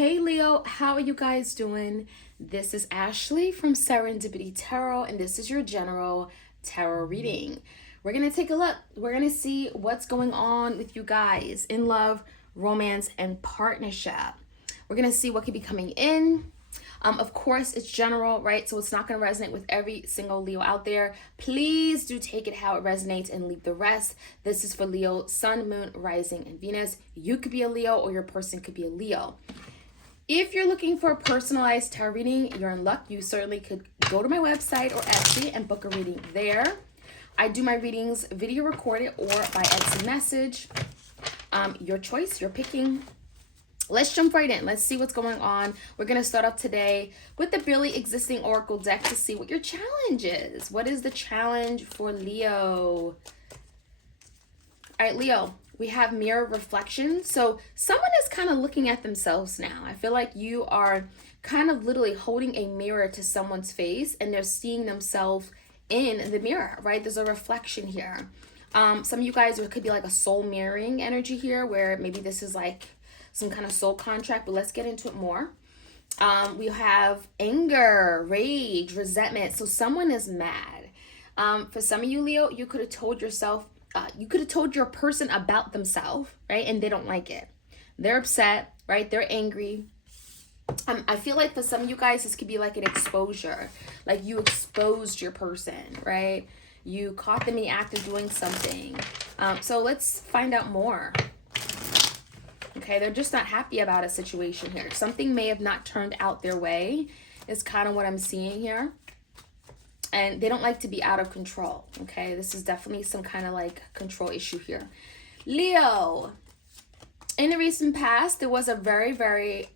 Hey Leo, how are you guys doing? This is Ashley from Serendipity Tarot, and this is your general tarot reading. We're going to take a look. We're going to see what's going on with you guys in love, romance, and partnership. We're going to see what could be coming in. Of course, it's general, right? So it's not going to resonate with every single Leo out there. Please do take it how it resonates and leave the rest. This is for Leo, Sun, Moon, Rising, and Venus. You could be a Leo or your person could be a Leo. If you're looking for a personalized tarot reading, you're in luck. You certainly could go to my website or Etsy and book a reading there. I do my readings video recorded or by Etsy message. Your choice, you're picking. Let's jump right in. Let's see what's going on. We're going to start off today with the barely existing Oracle deck to see what your challenge is. What is the challenge for Leo? All right, Leo, we have mirror reflection. So someone is kind of looking at themselves now. I feel like you are kind of literally holding a mirror to someone's face and they're seeing themselves in the mirror, right? There's a reflection here. Some of you guys, it could be like a soul mirroring energy here where maybe this is like some kind of soul contract, but let's get into it more. We have anger, rage, resentment. So someone is mad. For some of you, Leo, you could have told yourself, you could have told your person about themselves, right? And they don't like it. They're upset, right? They're angry. I feel like for some of you guys, this could be like an exposure. Like you exposed your person, right? You caught them in the act of doing something. So let's find out more. Okay, they're just not happy about a situation here. Something may have not turned out their way is kind of what I'm seeing here. And they don't like to be out of control, okay? This is definitely some kind of like control issue here. Leo, in the recent past, there was a very, very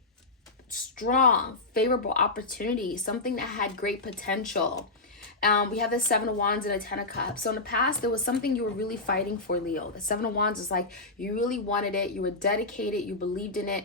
strong, favorable opportunity, something that had great potential. We have the Seven of Wands and a Ten of Cups. So in the past, there was something you were really fighting for, Leo. The Seven of Wands is like you really wanted it. You were dedicated. You believed in it.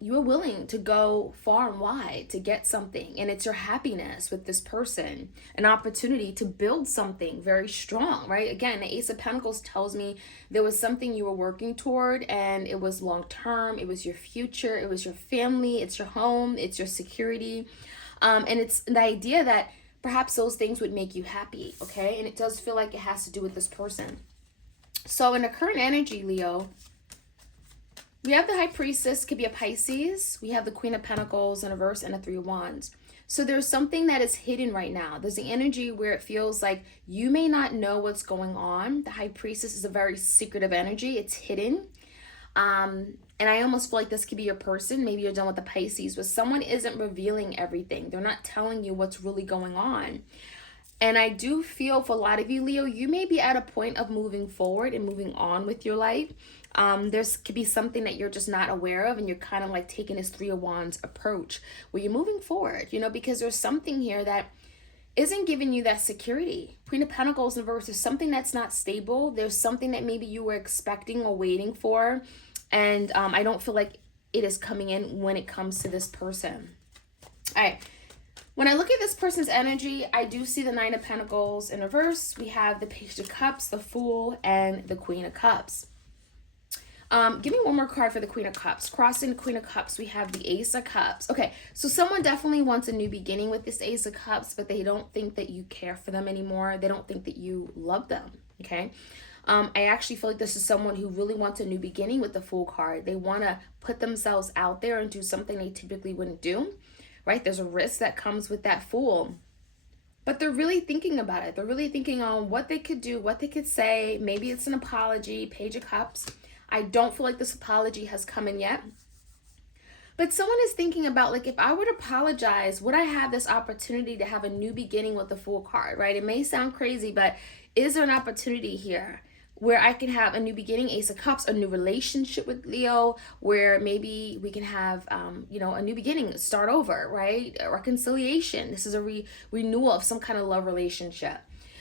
You were willing to go far and wide to get something. And it's your happiness with this person. An opportunity to build something very strong, right? Again, the Ace of Pentacles tells me there was something you were working toward and it was long term. It was your future. It was your family. It's your home. It's your security. And it's the idea that perhaps those things would make you happy, okay? And it does feel like it has to do with this person. So in the current energy, Leo, we have the High Priestess, could be a Pisces. We have the Queen of Pentacles in reverse and a Three of Wands. So there's something that is hidden right now. There's the energy where it feels like you may not know what's going on. The High Priestess is a very secretive energy. It's hidden. And I almost feel like this could be your person. Maybe you're done with the Pisces, but someone isn't revealing everything. They're not telling you what's really going on. And I do feel for a lot of you, Leo, you may be at a point of moving forward and moving on with your life. There's could be something that you're just not aware of, and you're kind of like taking this Three of Wands approach where you're moving forward, you know, because there's something here that isn't giving you that security. Queen of Pentacles in reverse, there's something that's not stable. There's something that maybe you were expecting or waiting for. And I don't feel like it is coming in when it comes to this person. All right. When I look at this person's energy, I do see the Nine of Pentacles in reverse. We have the Page of Cups, the Fool, and the Queen of Cups. Give me one more card for the Queen of Cups. Crossing the Queen of Cups, we have the Ace of Cups. Okay, so someone definitely wants a new beginning with this Ace of Cups, but they don't think that you care for them anymore. They don't think that you love them, okay? I actually feel like this is someone who really wants a new beginning with the Fool card. They want to put themselves out there and do something they typically wouldn't do, right? There's a risk that comes with that Fool. But they're really thinking about it. They're really thinking on what they could do, what they could say. Maybe it's an apology, Page of Cups. I don't feel like this apology has come in yet. But someone is thinking about, like, if I would apologize, would I have this opportunity to have a new beginning with the Fool card, right? It may sound crazy, but is there an opportunity here where I can have a new beginning, Ace of Cups, a new relationship with Leo, where maybe we can have, you know, a new beginning, start over, right? A reconciliation. This is a renewal of some kind of love relationship.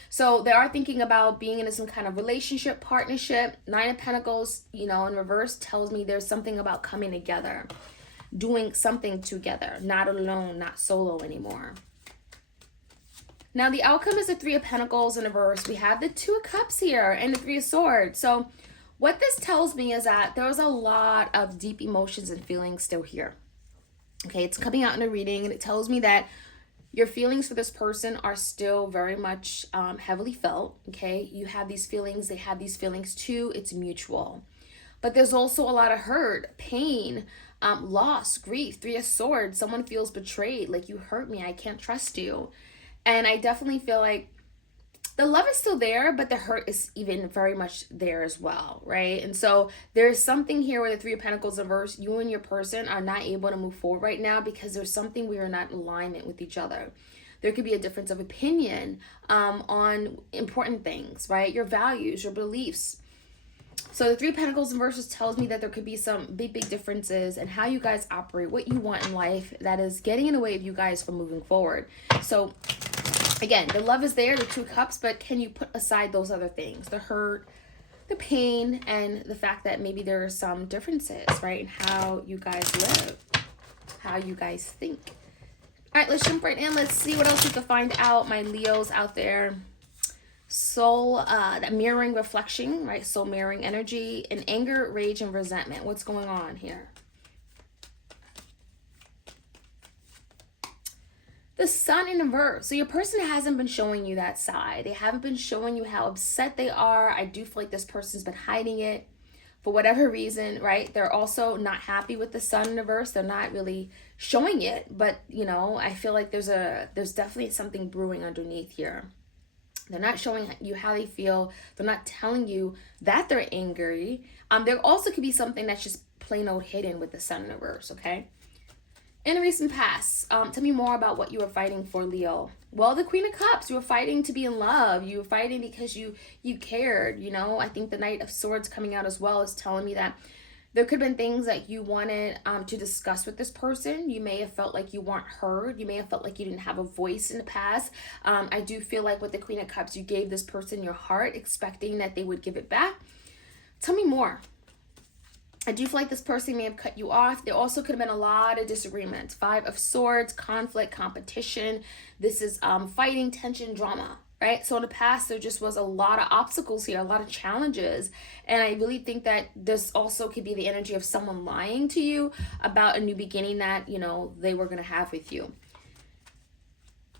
So they are thinking about being in some kind of relationship, partnership. Nine of Pentacles, you know, in reverse tells me there's something about coming together, doing something together, not alone, not solo anymore. Now, the outcome is the Three of Pentacles in reverse. We have the Two of Cups here and the Three of Swords. So what this tells me is that there's a lot of deep emotions and feelings still here. Okay, it's coming out in a reading, and it tells me that your feelings for this person are still very much heavily felt. Okay, you have these feelings, they have these feelings too. It's mutual. But there's also a lot of hurt, pain, loss, grief. Three of Swords, someone feels betrayed, like you hurt me, I can't trust you. And I definitely feel like the love is still there, but the hurt is even very much there as well, right? And so there's something here where the Three of Pentacles in reverse, you and your person are not able to move forward right now because there's something we are not in alignment with each other. There could be a difference of opinion on important things, right? Your values, your beliefs. So the Three of Pentacles in reverse tells me that there could be some big differences in how you guys operate, what you want in life that is getting in the way of you guys from moving forward. So again, the love is there, the Two of Cups, but can you put aside those other things? The hurt, the pain, and the fact that maybe there are some differences, right? In how you guys live, how you guys think. All right, let's jump right in. Let's see what else we can find out, my Leos out there. Soul, that mirroring reflection, right? Soul mirroring energy, and anger, rage, and resentment. What's going on here? The Sun in reverse. So your person hasn't been showing you that side. They haven't been showing you how upset they are. I do feel like this person's been hiding it for whatever reason, right? They're also not happy with the Sun in reverse. They're not really showing it, but you know, I feel like there's definitely something brewing underneath here. They're not showing you how they feel. They're not telling you that they're angry. There also could be something that's just plain old hidden with the Sun in reverse, okay? In the recent past, tell me more about what you were fighting for, Leo. Well, the Queen of Cups, you were fighting to be in love. You were fighting because you cared, you know. I think the Knight of Swords coming out as well is telling me that there could have been things that you wanted to discuss with this person. You may have felt like you weren't heard. You may have felt like you didn't have a voice in the past. I do feel like with the Queen of Cups, you gave this person your heart, expecting that they would give it back. Tell me more. I do feel like this person may have cut you off. There also could have been a lot of disagreements. Five of Swords, conflict, competition. This is fighting, tension, drama, right? So in the past, there just was a lot of obstacles here, a lot of challenges. And I really think that this also could be the energy of someone lying to you about a new beginning that, you know, they were going to have with you.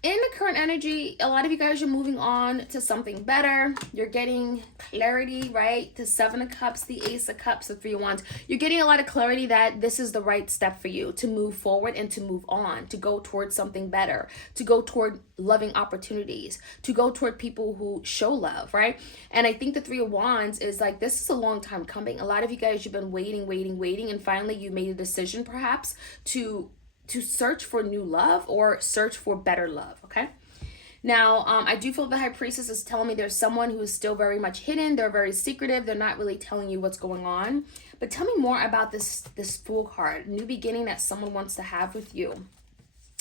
In the current energy, a lot of you guys are moving on to something better. You're getting clarity, right? The Seven of Cups, the Ace of Cups, the Three of Wands. You're getting a lot of clarity that this is the right step for you to move forward and to move on, to go towards something better, to go toward loving opportunities, to go toward people who show love, right? And I think the Three of Wands is like, this is a long time coming. A lot of you guys, you've been waiting, and finally you made a decision perhaps to search for new love or search for better love, okay? Now, I do feel the High Priestess is telling me there's someone who is still very much hidden. They're very secretive. They're not really telling you what's going on. But tell me more about this Fool card, new beginning that someone wants to have with you.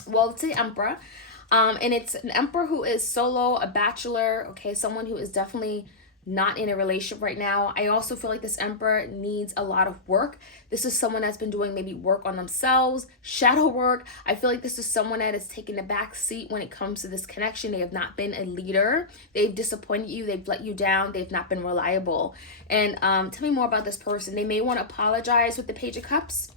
Well, it's the Emperor, and it's an Emperor who is solo, a bachelor, okay? Someone who is definitely not in a relationship right now. I also feel like this Emperor needs a lot of work. This is someone that's been doing maybe work on themselves, shadow work. I feel like this is someone that is taking the back seat when it comes to this connection. They have not been a leader. They've disappointed you. They've let you down. They've not been reliable. And tell me more about this person. They may want to apologize with the Page of Cups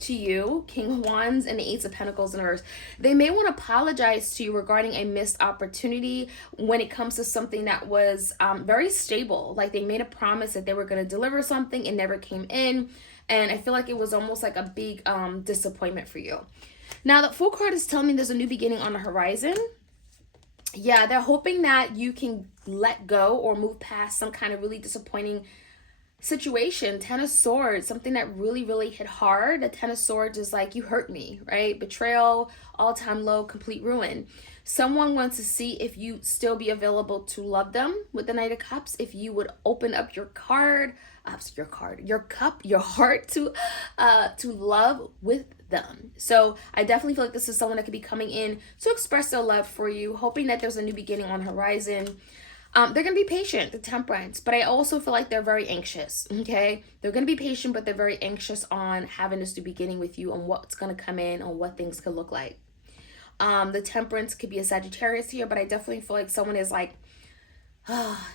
to you, King of Wands, and the Ace of Pentacles in reverse. They may want to apologize to you regarding a missed opportunity when it comes to something that was very stable. Like they made a promise that they were going to deliver something and never came in. And I feel like it was almost like a big disappointment for you. Now, the Fool card is telling me there's a new beginning on the horizon. Yeah, they're hoping that you can let go or move past some kind of really disappointing situation. Ten of Swords, something that really hit hard. The Ten of Swords is like, you hurt me, right? Betrayal, all-time low, complete ruin. Someone wants to see if you still be available to love them with the Knight of Cups, if you would open up your cup, your heart to love with them. So I definitely feel like this is someone that could be coming in to express their love for you, hoping that there's a new beginning on the horizon. They're going to be patient, the Temperance, but I also feel like they're very anxious, okay? They're going to be patient, but they're very anxious on having this new beginning with you, on what's going to come in, on what things could look like. The Temperance could be a Sagittarius here, but I definitely feel like someone is like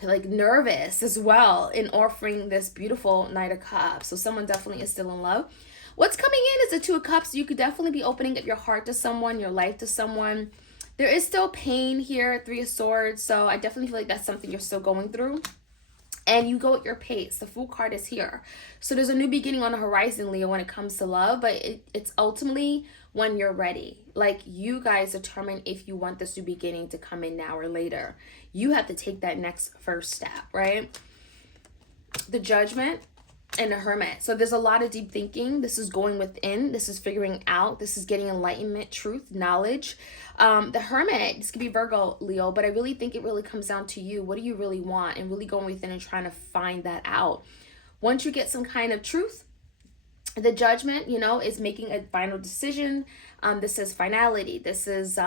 like nervous as well in offering this beautiful Knight of Cups. So someone definitely is still in love. What's coming in is the Two of Cups. You could definitely be opening up your heart to someone, your life to someone. There is still pain here, Three of Swords. So I definitely feel like that's something you're still going through. And you go at your pace. The Fool card is here. So there's a new beginning on the horizon, Leo, when it comes to love. But it's ultimately when you're ready. Like, you guys determine if you want this new beginning to come in now or later. You have to take that next first step, right? The Judgment and the Hermit. So there's a lot of deep thinking. This is going within. This is figuring out. This is getting enlightenment, truth, knowledge. The Hermit, this could be Virgo, Leo, but I really think it really comes down to you. What do you really want? And really going within and trying to find that out. Once you get some kind of truth, the Judgment, is making a final decision. This is finality. This is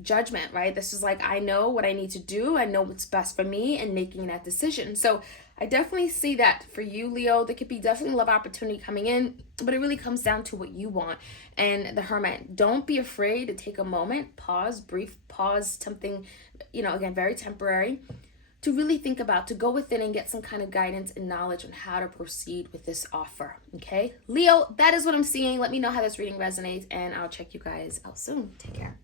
judgment, right? This is like, I know what I need to do. I know what's best for me, and making that decision. So I definitely see that for you, Leo. There could be definitely love opportunity coming in, but it really comes down to what you want. And the Hermit, don't be afraid to take a moment, pause, brief pause, something, again, very temporary, to really think about, to go within and get some kind of guidance and knowledge on how to proceed with this offer. Okay, Leo, that is what I'm seeing. Let me know how this reading resonates, and I'll check you guys out soon. Take care.